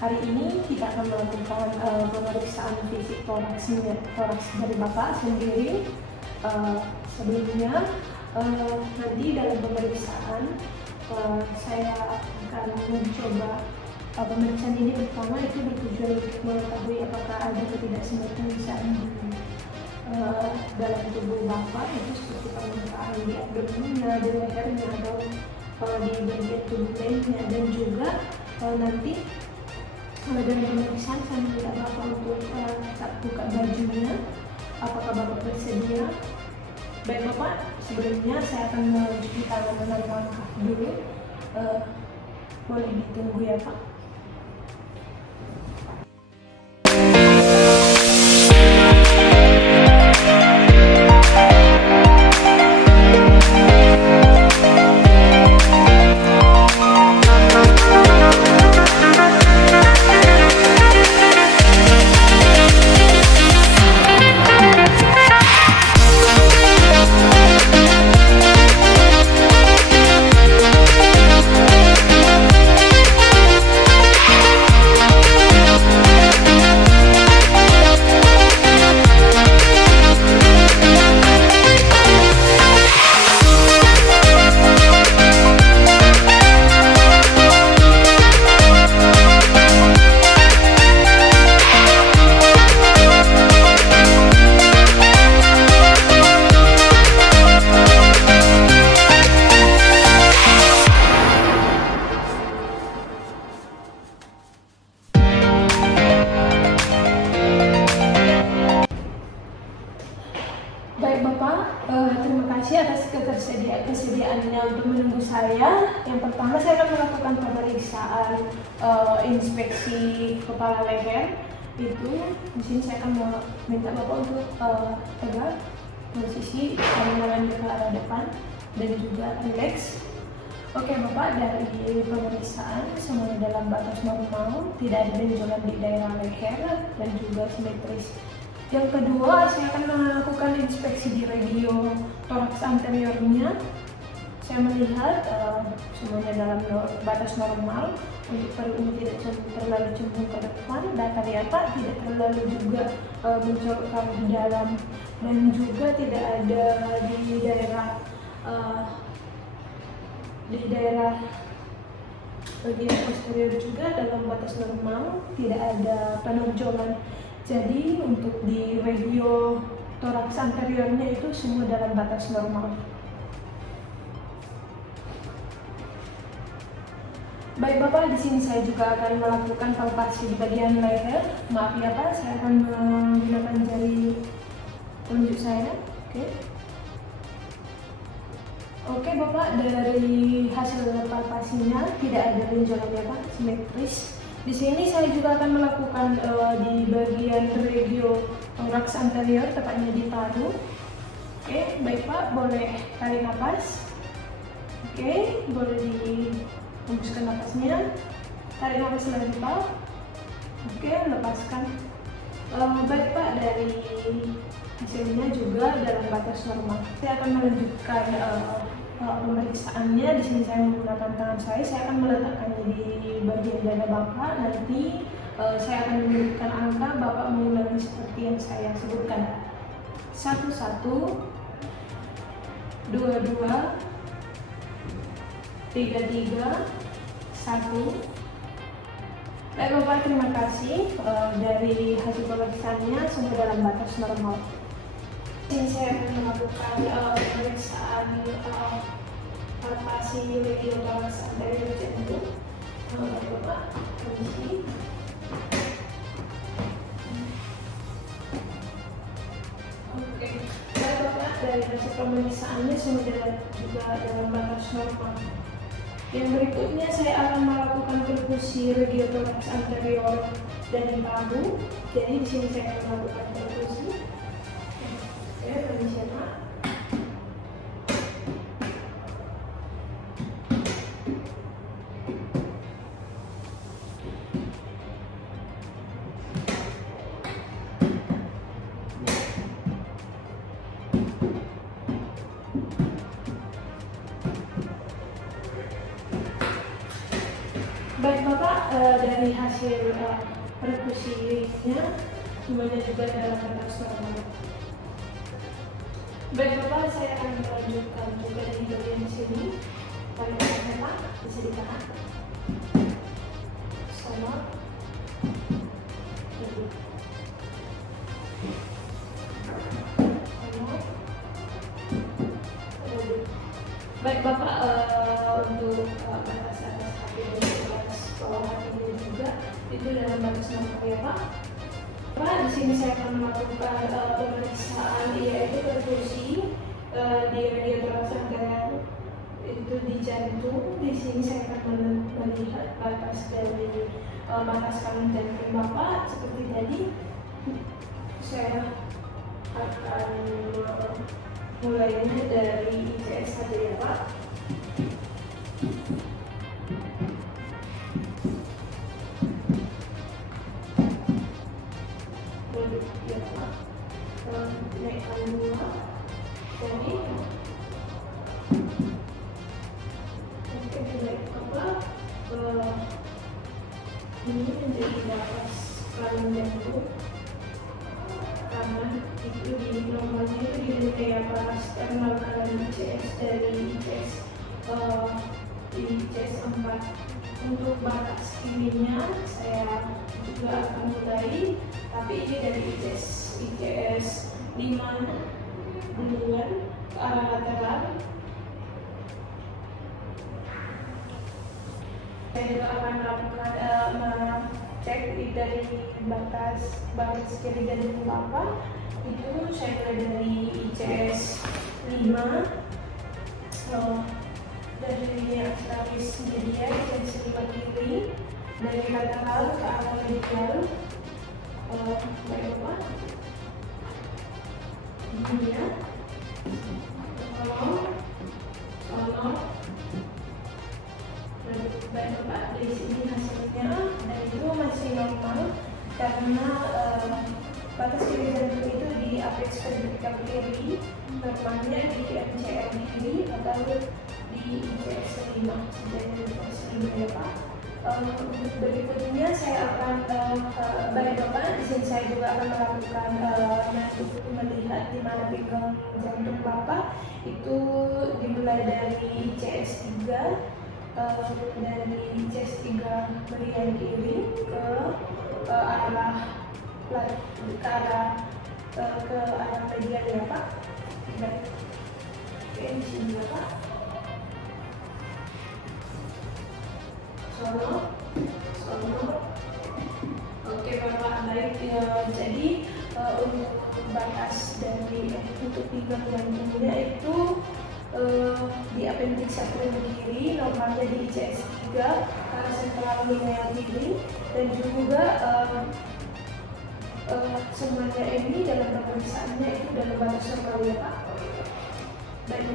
Hari ini kita akan melakukan pemeriksaan fisik toraks dari Bapak sendiri. Sebelumnya, nanti dalam pemeriksaan saya akan mencoba pemeriksaan ini pertama itu bertujuan untuk mengetahui apakah ada ketidaksempurnaan dalam tubuh Bapak, itu seperti permukaan di abdomennya, di lehernya, atau di bagian tubuh lainnya, dan juga nanti dalam pemeriksaan saya minta Bapak untuk buka bajunya, apakah Bapak bersedia. Baik Bapak, sebelumnya saya akan mencuci tangan dan langkah dulu. Boleh ditunggu ya Pak. Baik Bapak, terima kasih atas kesediaannya untuk menunggu saya. Yang pertama saya akan melakukan pemeriksaan inspeksi kepala leher. Itu di sini saya akan meminta Bapak untuk tegak posisi tangan ke arah depan dan juga rileks. Oke Bapak, dari pemeriksaan semuanya dalam batas normal, tidak ada benjolan di daerah leher dan juga simetris. Yang kedua, saya akan melakukan inspeksi di regio toraks anteriornya. Saya melihat semuanya dalam batas normal. Untuk perut tidak terlalu cembung ke depan, data di atas tidak terlalu juga mencolok ke arah dalam, dan juga tidak ada di daerah bagian posterior juga dalam batas normal, tidak ada penonjolan. Jadi untuk di regio toraks anteriornya itu semua dalam batas normal. Baik Bapak, di sini saya juga akan melakukan palpasi di bagian leher. Maaf ya Pak, saya akan menggunakan jari telunjuk saya. Oke Bapak, dari hasil palpasinya tidak ada benjolan ya Pak, simetris. Di sini saya juga akan melakukan di bagian regio toraks anterior, tepatnya di paru. Oke, baik Pak, boleh tarik nafas. Oke, boleh dihembuskan nafasnya. Tarik nafas lagi Pak. Oke, lepaskan. Baik Pak, dari hasilnya juga dalam batas normal. Saya akan melanjutkan pemeriksaannya. Di sini saya menggunakan tangan saya akan meletakkannya di bagian dada Bapak. Nanti saya akan menyebutkan angka, Bapak mengulangi seperti yang saya sebutkan. 11, 22, 33, 1. Baik Bapak, terima kasih. Dari hasil pemeriksaannya semua dalam batas normal. Ini saya akan melakukan pemeriksaan palpasi regio toraks anterior jantung. Bapak, kondisi. Oke, baik Bapak, dari hasil pemeriksaannya semua juga dalam batas normal. Yang berikutnya saya akan melakukan perkusi regio toraks anterior dari paru. Jadi di sini saya akan melakukan perkusi. Oke, permisi Pak. Baik Bapak, dari hasil hasil perkusinya semuanya juga dalam batas normal. Baik Bapak, saya akan melanjutkan juga di bagian sini. Paling Pak, bisa ditahan. Sama. Baik Bapak, untuk batas atas kaki dan batas bawah kakinya juga itu dalam batas normal ya Pak. Pak, di sini saya akan melakukan pemeriksaan yaitu perfusi di radiator sanggaran itu di jantung. Di sini saya akan melihat batas dari batas kanan jantung Bapak seperti tadi. Saya akan mulainya dari ICS saja ya Pak. Lalu ya Pak, naikkan dua dari mungkin naik apa ini menjadi batas kanan jantung. Karena itu di normalnya itu dinilai ya batas termal kanan ICS dari ICS ICS 4. Untuk batas kirinya saya juga akan mulai, tapi ini dari ICS 5 duluan ke arah lateral. Saya juga akan melakukan cek dari batas kiri dan Bapak. Itu saya mulai dari ICS 5 dari linia astralis media ICS 5 kiri dari lateral ke arah medial. Baik Bapak, ini ya. Baik Bapak, dari sini hasilnya dan itu masih normal karena batas kiri jantung itu di apex ventricular kiri, normalnya di MCL kiri atau di ICS 5 jadi ICS 5 ya Pak. Untuk berikutnya saya akan baik Bapak, di sini saya juga akan melakukan untuk melihat di mana pinggang jantung Bapak itu dimulai dari ICS 3 dari ICS 3 bagian kiri ke arah medial ya Pak. Baik. Oke, di sini ya Pak. Sono. Oke Bapak, baik ya. Jadi untuk batas dari untuk pinggang jantungnya itu di appendix sacrum kiri, normalnya di ICS 3 karena sentral linear kiri, dan juga semuanya ini dalam pemeriksaannya itu dalam batas normal ya Pak. Baik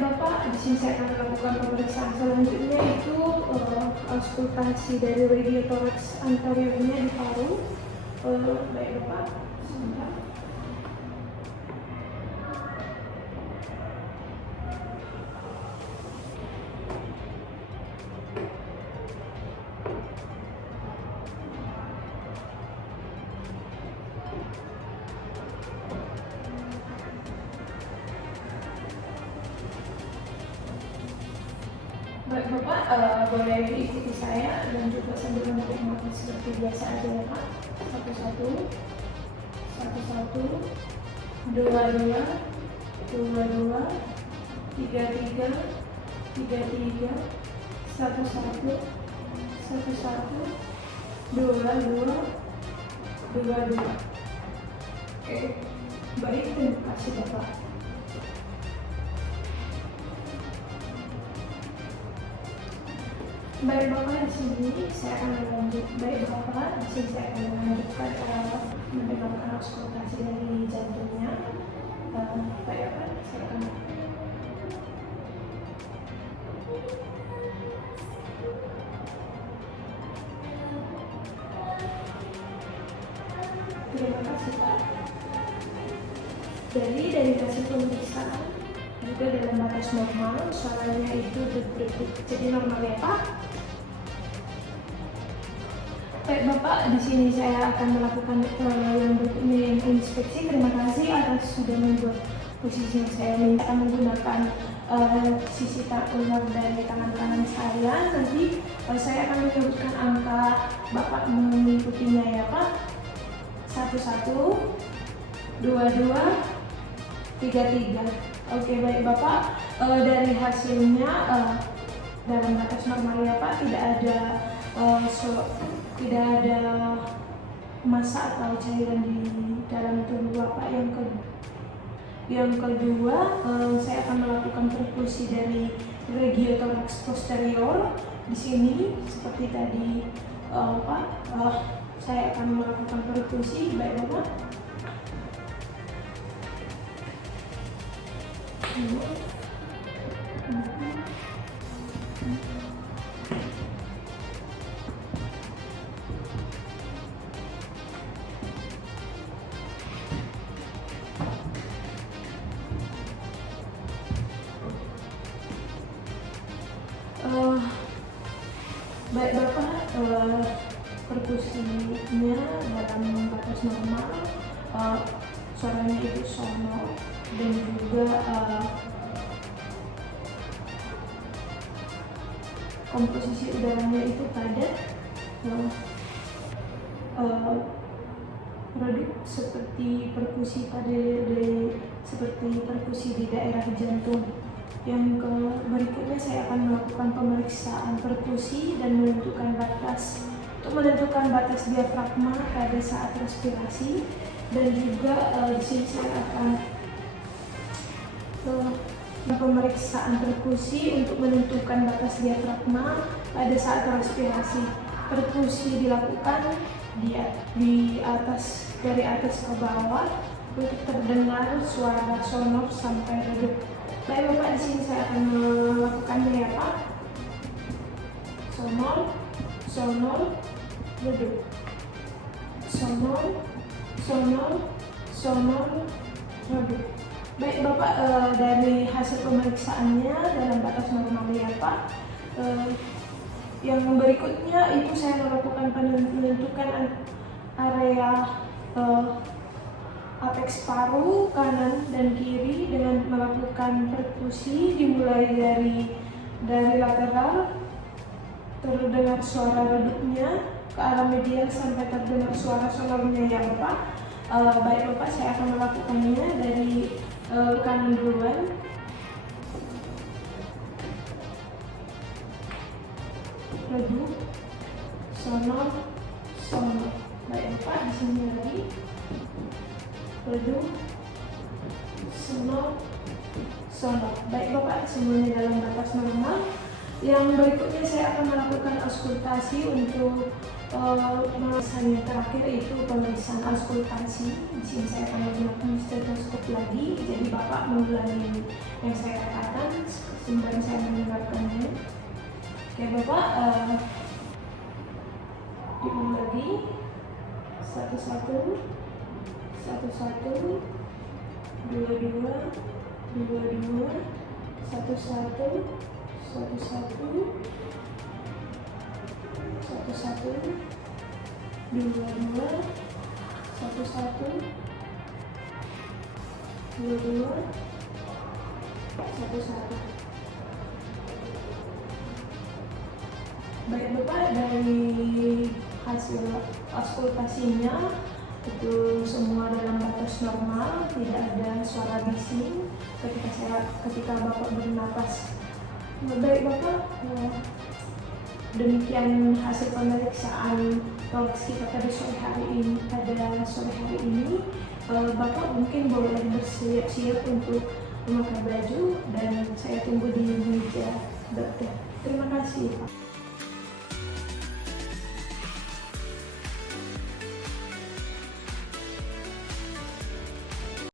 Bapak, di sini saya akan melakukan pemeriksaan selanjutnya itu auskultasi dari radiothorax anteriornya di paru. Baik Bapak, sebentar. Baik Bapak, boleh diikuti saya dan juga sambil mengumpulkan seperti biasa aja ya Pak. Satu-satu, dua-dua, tiga-tiga, satu-satu, dua-dua. Oke, baik, terima kasih Bapak. Baik Bapak, di sini saya akan melanjutkan. Baik Bapak, di sini saya akan melanjutkan mendengarkan auskultasi dari jantungnya. Baik Bapak, saya akan. Terima kasih Pak. Dari hasil pemeriksaan juga dalam batas normal, suaranya itu detik jadi normal ya Pak. Baik Bapak, di sini saya akan melakukan yang berikutnya yang inspeksi. Terima kasih atas sudah membuat posisi yang saya minta. Akan menggunakan sisi ular dari tangan kanan saya. Nanti saya akan menyebutkan angka, Bapak mengikutinya ya Pak. 11, 22, 33. Oke baik Bapak, dari hasilnya dalam batas normal ya Pak, tidak ada massa atau cairan di dalam tubuh Bapak. Yang kedua, saya akan melakukan perkusi dari regiotoraks posterior. Di sini seperti tadi Pak, saya akan melakukan perkusi. Baik Bapak. Baik Bapak, perkusinya dalam batas normal, suaranya itu sonor dan juga komposisi udaranya itu padat, redup seperti perkusi di daerah jantung. Yang berikutnya saya akan melakukan pemeriksaan perkusi dan menentukan batas diafragma pada saat respirasi, dan juga di sini saya akan pemeriksaan perkusi untuk menentukan batas diafragma pada saat respirasi. Perkusi dilakukan di atas, dari atas ke bawah untuk terdengar suara sonor sampai redup. Baik Bapak, di sini saya akan melakukannya ya Pak. Sonor, sonor, redup. Sonor, sonor, sonor, redup. Baik Bapak, dari hasil pemeriksaannya dalam batas normal ya Pak. Yang berikutnya itu saya melakukan penentukan area apex paru kanan dan kiri dengan melakukan perkusi, dimulai dari lateral, terdengar suara redupnya ke arah medial sampai terdengar suara sonornya ya Bapak. Baik Bapak, saya akan melakukannya dari kanan duluan. Redup, sonor, sonor. Baik Bapak, di sini lagi. Redup, sonor, sonor. Baik Bapak, semuanya dalam batas normal. Yang berikutnya saya akan melakukan auskultasi untuk pemeriksaan yang terakhir, itu pemeriksaan auskultasi. Di sini saya akan menggunakan stetoskop lagi. Jadi Bapak mengulangi yang saya katakan sembari saya mendengarkannya. Oke Bapak, diulang lagi. 11, 22, 22, 11, 11, 22, 11. Baik Bapak, dari hasil auskultasinya itu semua dalam batas normal, tidak ada suara bising ketika Bapak bernapas. Baik Bapak, demikian hasil pemeriksaan toraks kita pada sore hari ini. Bapak mungkin boleh bersiap-siap untuk memakai baju, dan saya tunggu di meja dokter. Terima kasih Pak.